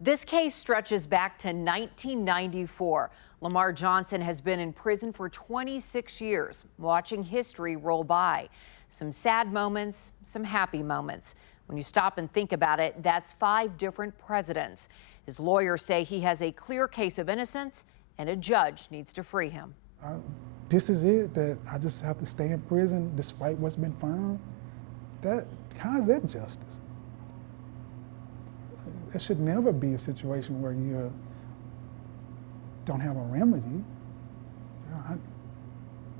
This case stretches back to 1994. Lamar Johnson has been in prison for 26 years, watching history roll by. Some sad moments, some happy moments. When you stop and think about it, that's 5 different presidents. His lawyers say he has a clear case of innocence and a judge needs to free him. This is it, that I just have to stay in prison despite what's been found? How is that justice? There should never be a situation where you don't have a remedy. I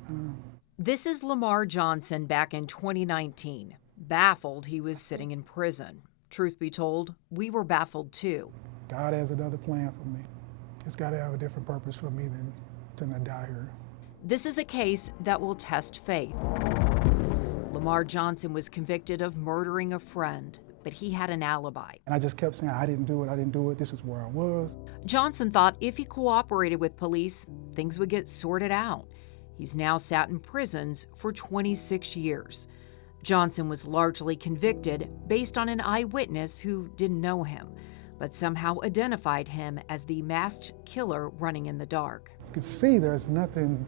don't know. This is Lamar Johnson back in 2019. Baffled he was sitting in prison. Truth be told, we were baffled too. God has another plan for me. It's got to have a different purpose for me than to die here. This is a case that will test faith. Lamar Johnson was convicted of murdering a friend, but he had an alibi. And I just kept saying, I didn't do it, this is where I was. Johnson thought if he cooperated with police, things would get sorted out. He's now sat in prisons for 26 years. Johnson was largely convicted based on an eyewitness who didn't know him, but somehow identified him as the masked killer running in the dark. You could see there's nothing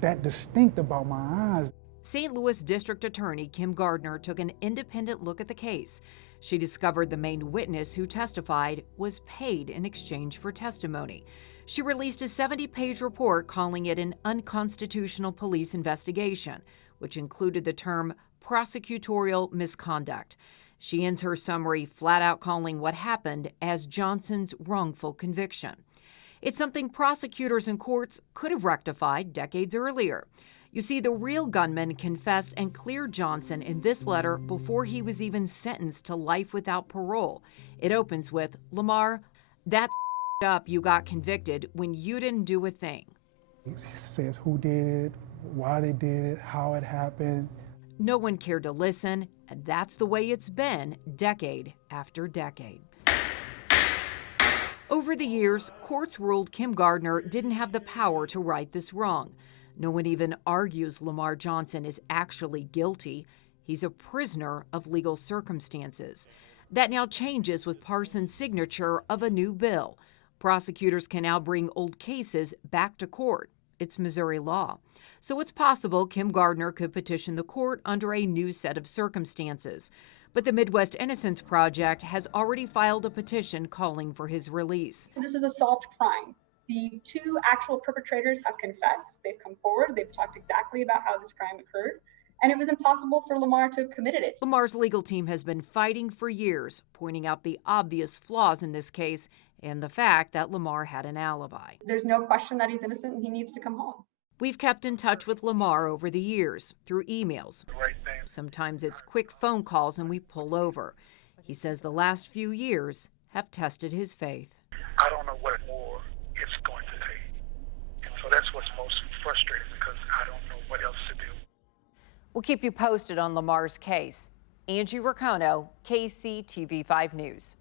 that distinct about my eyes. St. Louis District Attorney Kim Gardner took an independent look at the case. She discovered the main witness who testified was paid in exchange for testimony. She released a 70-page report calling it an unconstitutional police investigation, which included the term prosecutorial misconduct. She ends her summary flat out calling what happened as Johnson's wrongful conviction. It's something prosecutors and courts could have rectified decades earlier. You see, the real gunman confessed and cleared Johnson in this letter before he was even sentenced to life without parole. It opens with, "Lamar, that's up you got convicted when you didn't do a thing." He says who did it, why they did it, how it happened. No one cared to listen, and that's the way it's been decade after decade. Over the years, courts ruled Kim Gardner didn't have the power to right this wrong. No one even argues Lamar Johnson is actually guilty. He's a prisoner of legal circumstances. That now changes with Parsons' signature of a new bill. Prosecutors can now bring old cases back to court. It's Missouri law. So it's possible Kim Gardner could petition the court under a new set of circumstances. But the Midwest Innocence Project has already filed a petition calling for his release. This is a solved crime. The 2 actual perpetrators have confessed. They've come forward. They've talked exactly about how this crime occurred. And it was impossible for Lamar to have committed it. Lamar's legal team has been fighting for years, pointing out the obvious flaws in this case and the fact that Lamar had an alibi. There's no question that he's innocent and he needs to come home. We've kept in touch with Lamar over the years through emails. Sometimes it's quick phone calls and we pull over. He says the last few years have tested his faith. I don't know what more it's going to take. And so that's what's most frustrating because I don't know what else to do. We'll keep you posted on Lamar's case. Angie Riccono, KCTV5 News.